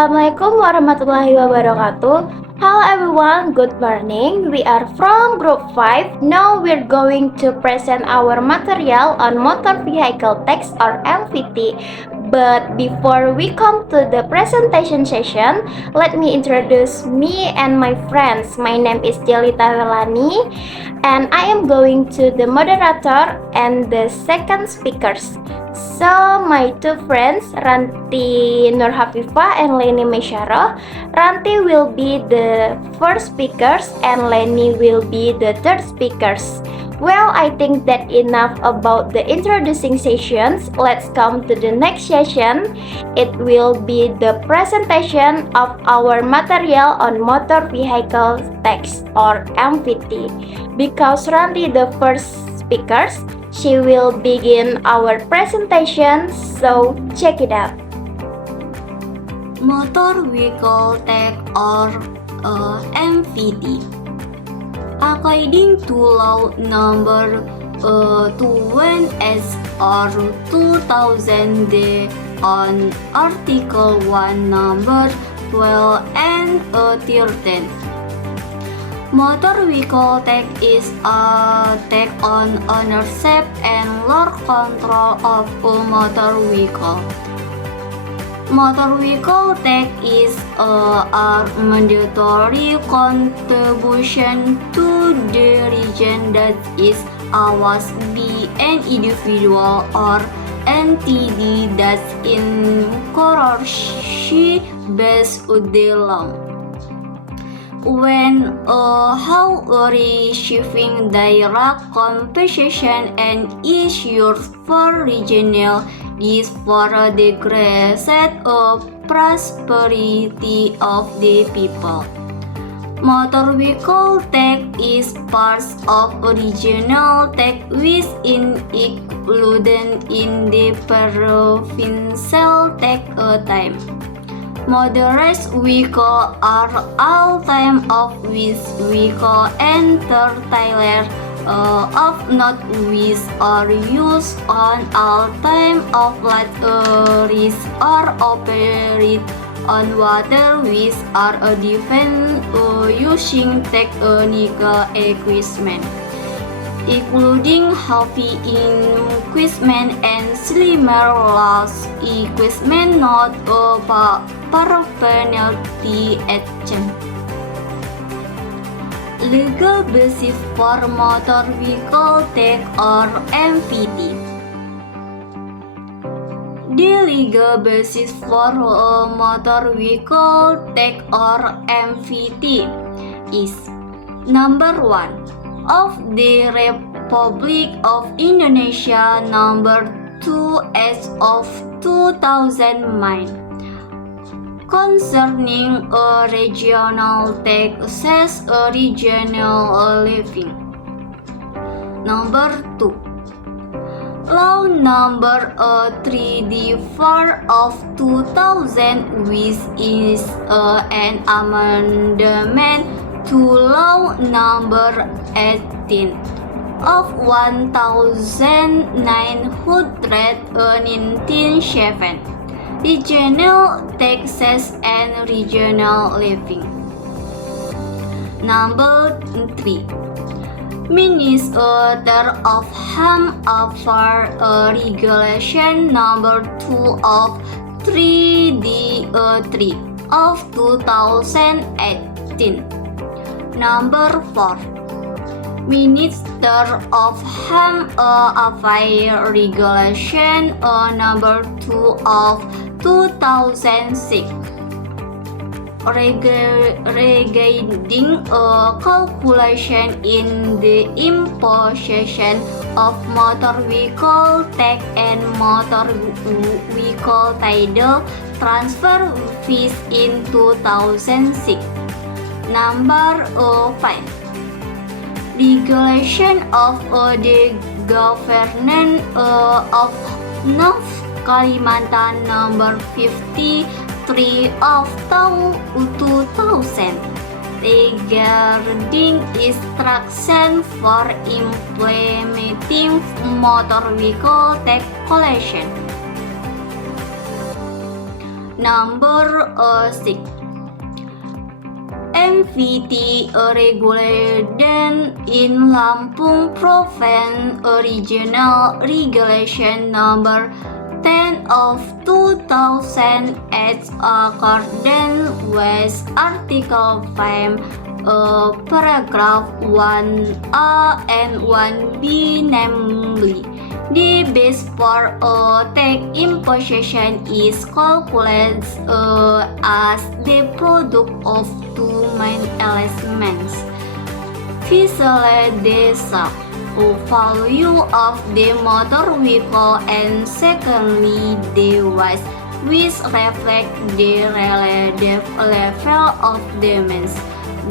Assalamualaikum warahmatullahi wabarakatuh. Hello everyone, good morning. We are from group 5. Now we're going to present our material on motor vehicle text or MVT. But before we come to the presentation session, let me introduce me and my friends. My name is Jelita Welani and I am going to the moderator and the second speakers. So, my two friends, Ranti Nurhafifa and Leni Mesyaro. Ranti will be the first speakers and Leni will be the third speakers. Well, I think that enough about the introducing sessions. Let's come to the next session. It will be the presentation of our material on motor vehicle text or MVT. Because Ranti the first speakers, she will begin our presentation, so check it out. Motor Vehicle Tag or MVT. According to law number 2S or 2000 on Article 1 number 12 and 13. Motor vehicle tag is a tag on ownership and law control of a motor vehicle. Motor vehicle tag is a mandatory contribution to the region that is authorized by an individual or entity that's in currency based on the law. When how receiving direct compensation and issued for regional is for the greatest prosperity of the people. Motor vehicle tag is part of regional tag which is included in the provincial tag time. Motorized vehicles are all types of which vehicle enter trailer of not which are used on all types of land risk or operate on water which are defined using technical equipment, including heavy equipment and slimmer large equipment not per penalty action. Legal basis for motor vehicle tag or MVT. The legal basis for motor vehicle tag or MVT is number 1 of the Republic of Indonesia, number 2 as of 2009. Concerning a regional tag says a regional living. Number 2. Law number 3D4 of 2000 which is an amendment to law number 18 of 1997. Regional taxes and regional living. Number 3. Minister of Home Affairs Regulation Number 2 of 3D3 of 2018. Number 4. Minister of Home Affairs Regulation Number 2 of 2006 regarding calculation in the imposition of motor vehicle tag and motor vehicle title transfer fees in 2006. Number 5. Regulation of the governance of North Kalimantan number 53 of 2000 regarding instruction for implementing motor vehicle tag collection. Number 6. MVT, a regulation in Lampung Province, Original Regulation number 10 of 2008 according with Article 5, paragraph 1A and 1B, namely, the base for a tax imposition is calculated as the product of two main elements. Firstly, the value of the motor vehicle, and secondly, the weight, which reflect the relative level of damage,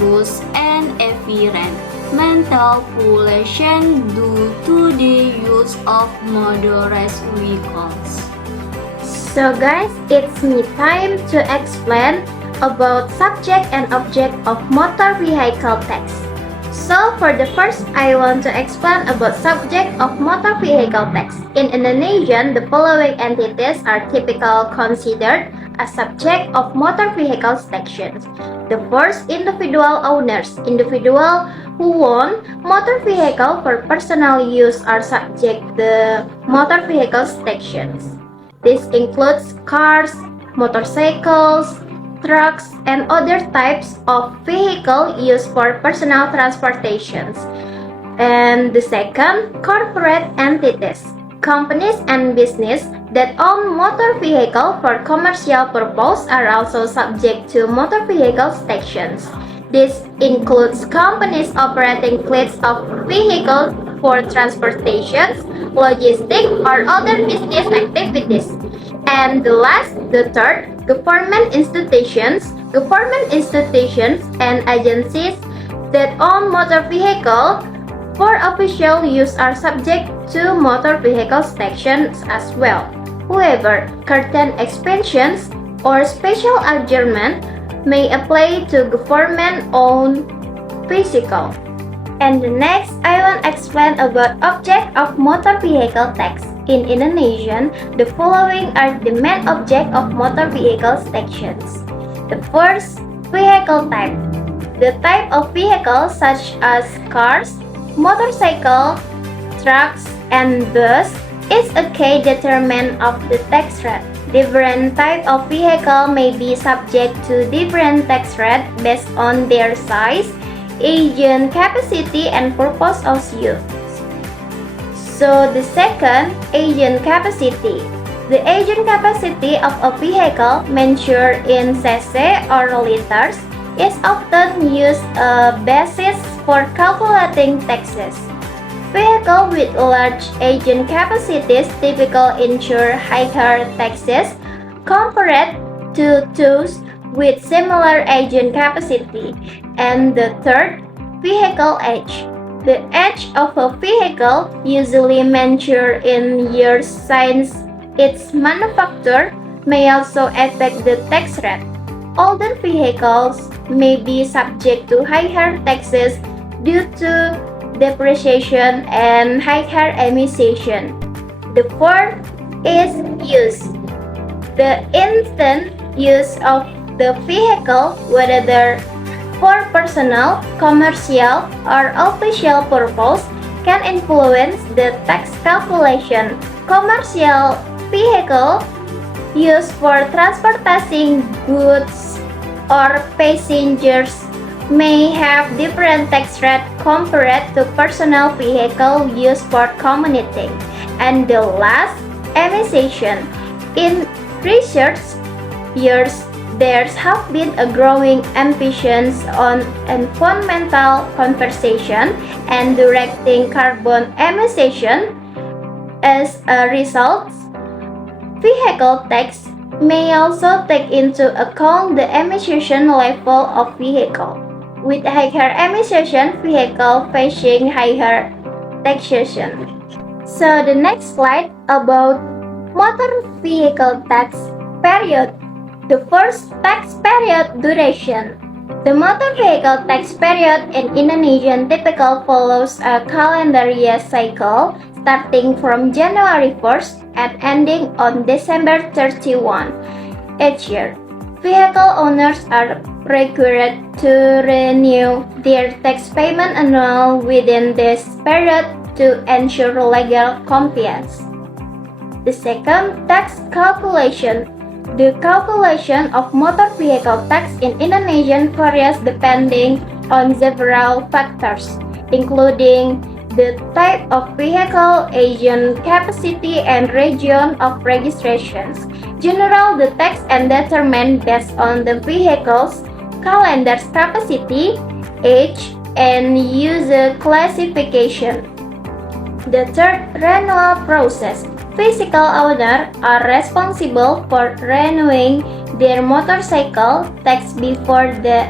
loss, and environmental pollution due to the use of motorized vehicles. So guys, it's me time to explain about subject and object of motor vehicle tax. So for the first, I want to explain about subject of motor vehicle tax. In Indonesian, the following entities are typically considered as subject of motor vehicle taxation. The first, individual owners. Individual who own motor vehicle for personal use are subject to motor vehicle taxations. This includes cars, motorcycles, trucks, and other types of vehicle used for personal transportations. And the second, corporate entities. Companies and business that own motor vehicle for commercial purpose are also subject to motor vehicle taxations. This includes companies operating fleets of vehicles for transportation, logistics, or other business activities. And the third, government institutions. Government institutions and agencies that own motor vehicle for official use are subject to motor vehicle taxations as well. However, certain expansions or special adjustment may apply to government-owned vehicle. And the next, I will explain about object of motor vehicle tax. In Indonesian, the following are the main object of motor vehicle taxations. The first, vehicle type. The type of vehicles such as cars, motorcycle, trucks, and bus is a key determinant of the tax rate. Different type of vehicle may be subject to different tax rate based on their size, engine capacity, and purpose of use. So the second, engine capacity. The engine capacity of a vehicle measured in cc or liters is often used as a basis for calculating taxes. Vehicles with large engine capacities typically incur higher taxes compared to those with similar engine capacity. And the third, vehicle age. The age of a vehicle, usually measured in years since its manufacture, may also affect the tax rate. Older vehicles may be subject to higher taxes due to depreciation and higher emission. The fourth is use. The instant use of the vehicle, whether for personal, commercial, or official purpose, can influence the tax calculation. Commercial vehicle used for transporting goods or passengers may have different tax rate compared to personal vehicle used for commuting. And the last, emission. In recent years, there have been a growing emphasis on environmental conservation and directing carbon emission. As a result, vehicle tax may also take into account the emission level of vehicle. With higher emission, vehicle facing higher taxation. So the next slide about motor vehicle tax period. The first, tax period duration. The motor vehicle tax period in Indonesia typically follows a calendar year cycle starting from January 1st and ending on December 31. each year. Vehicle owners are required to renew their tax payment annual within this period to ensure legal compliance. The second, tax calculation. The calculation of motor vehicle tax in Indonesia varies depending on several factors, including the type of vehicle, agent capacity, and region of registrations. Generally, the tax is determined based on the vehicle's calendar's capacity, age, and user classification. The third, renewal process. Physical owners are responsible for renewing their motorcycle tax before the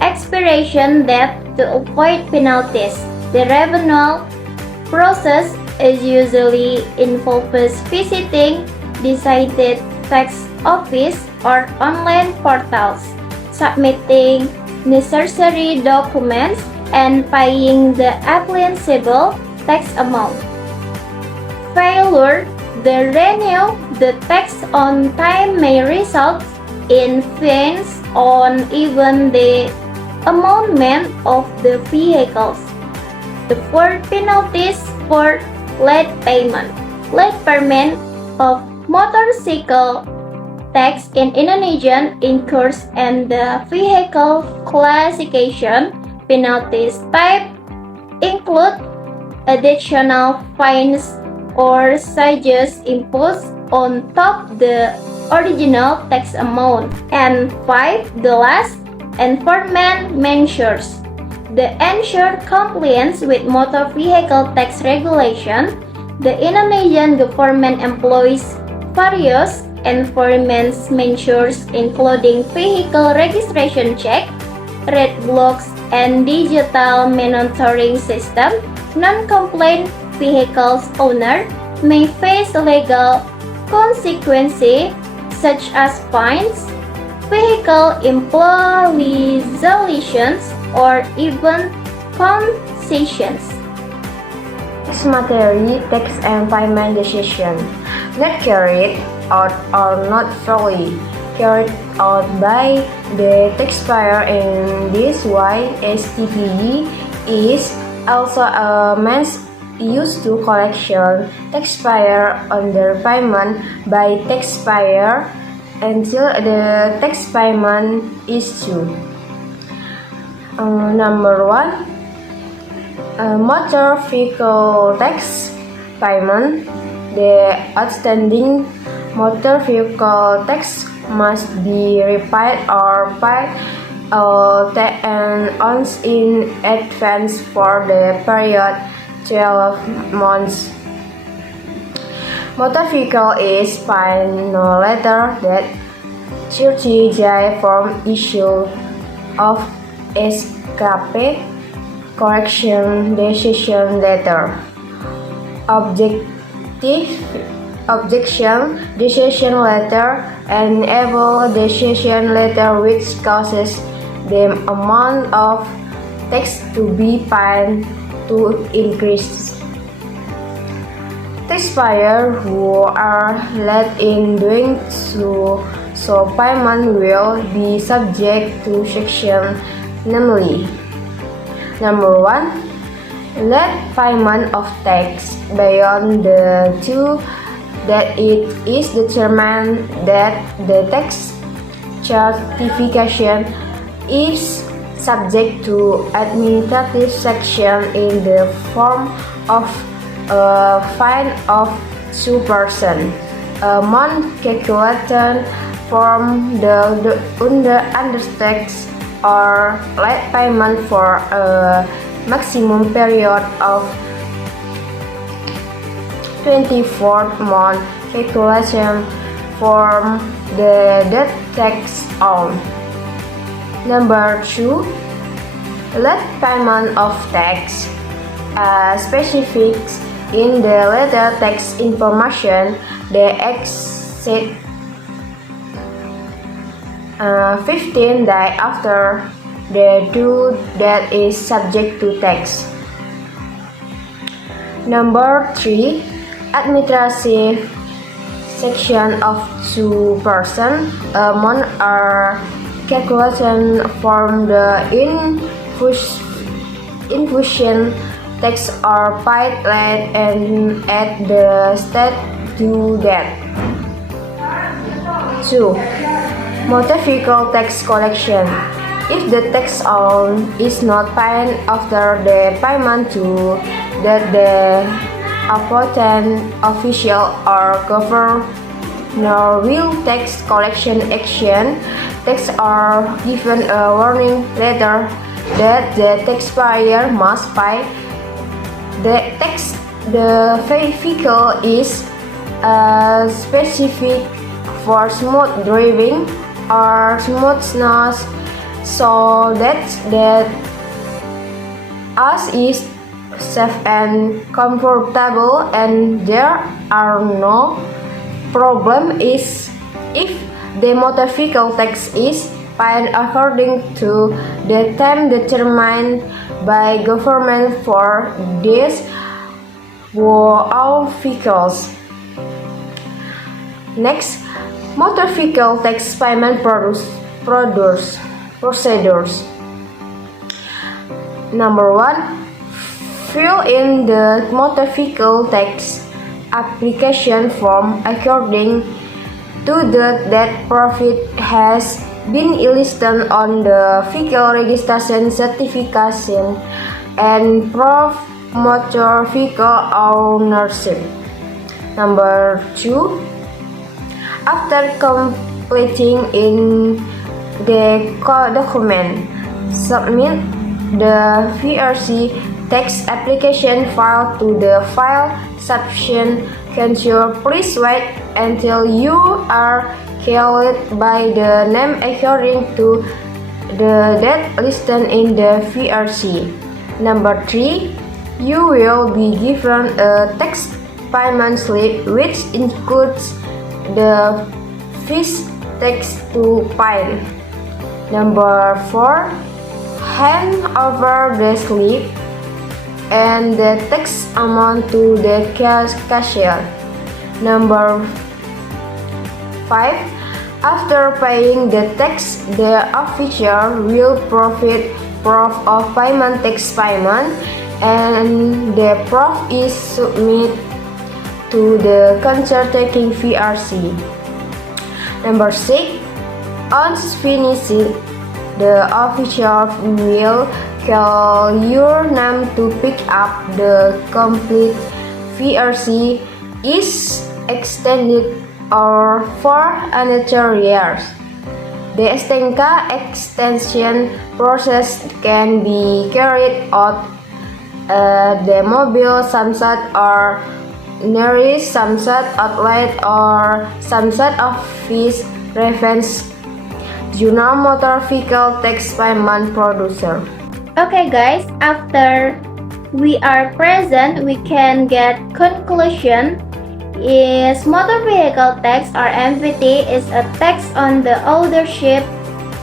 expiration date to avoid penalties. The renewal process is usually involves visiting designated tax office or online portals, submitting necessary documents, and paying the applicable tax amount. Failure to renew the tax on time may result in fines on even the amount of the vehicles. The fourth, penalties for late payment. Late payment of motorcycle tax in Indonesia incurs in the vehicle classification. Penalties type include additional fines or charges imposed on top the original tax amount. And 5. The last, enforcement measures. The ensure compliance with motor vehicle tax regulation. The Indonesian government employs various enforcement measures including vehicle registration check, red blocks, and digital monitoring system. Non-compliant vehicles owner may face legal consequences such as fines, vehicle immobilizations, or even concessions. Tax material, tax and payment decision not carried out or not fully carried out by the taxpayer in this way. STPD is also a means used to collection taxpayer underpayment by taxpayer until the tax payment is due. Number 1, motor vehicle tax payment. The outstanding motor vehicle tax must be repaid or paid and once in advance for the period 12 months. Motor vehicle is paid no later than 30 days from issue of SKP correction decision letter. Objection decision letter enable decision letter which causes the amount of tax to be paid to increase. Taxpayers who are late in doing so payment will be subject to section namely. Number 1, late payment of tax beyond the due that it is determined that the tax certification is subject to administrative sanction in the form of a fine of 2%, amount calculated from the undertax or late payment for a maximum period of 24 month calculation from the date tax on. Number 2, late payment of tax. Specifics in the letter tax information, the exceed 15 days after the due date is subject to tax. Number 3, administrative section of 2 persons a month are calculated from the infusion tax are paid late and at the state due date. 2. Motor vehicle tax collection. If the tax owed is not paid after the payment due, that the appointed official or governor will take collection action. Tax are given a warning letter that the taxpayer must pay the tax. The vehicle is specific for smooth driving or smoothness, so that us is safe and comfortable, and there are no problem is if the motor vehicle tax is paid according to the time determined by government for these all vehicles. Next, motor vehicle tax payment procedures. Number 1. Fill in the motor vehicle tax application form according to the that profit has been listed on the vehicle registration certification and proof motor vehicle ownership. Number 2. After completing in the document, submit the VRC tax application file to the file section. Please wait until you are called by the name according to the date listed in the VRC. Number 3. You will be given a tax payment slip which includes the fees tax to pay. Number 4. Hand over the slip and the tax amount to the cashier. Number 5. After paying the tax, the official will provide proof of payment tax payment, and the proof is submitted to the concern-taking VRC. Number 6. Once finished, the official will call your name to pick up the complete VRC is extended or for another year. The STNK extension process can be carried out at the mobile Samsat or nearest Samsat outlet or Samsat office reference Jurnal Motor Vehicle Tax Payment Producer. Okay guys, after we are present, we can get conclusion is motor vehicle tax or MVT is a tax on the ownership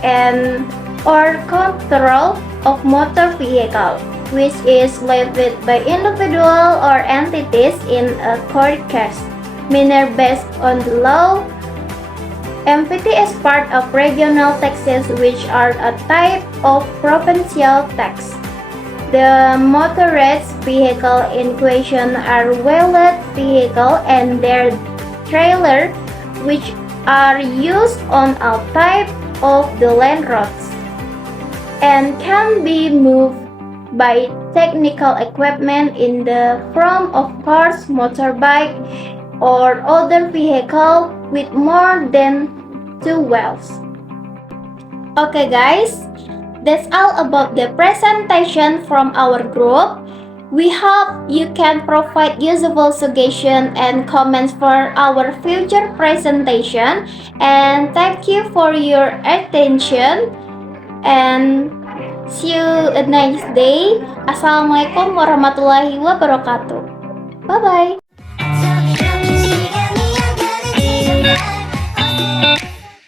and or control of motor vehicle, which is levied by individual or entities in a court case, meaning based on the law. MVT is part of regional taxes, which are a type of provincial tax. The motorized vehicle in question are wheeled vehicle and their trailer, which are used on all type of the land roads and can be moved by technical equipment in the form of cars, motorbike, or other vehicle with more than 2 wheels. Okay guys, that's all about the presentation from our group. We hope you can provide useful suggestions and comments for our future presentation, and thank you for your attention and see you a nice day. Assalamualaikum warahmatullahi wabarakatuh. Bye bye.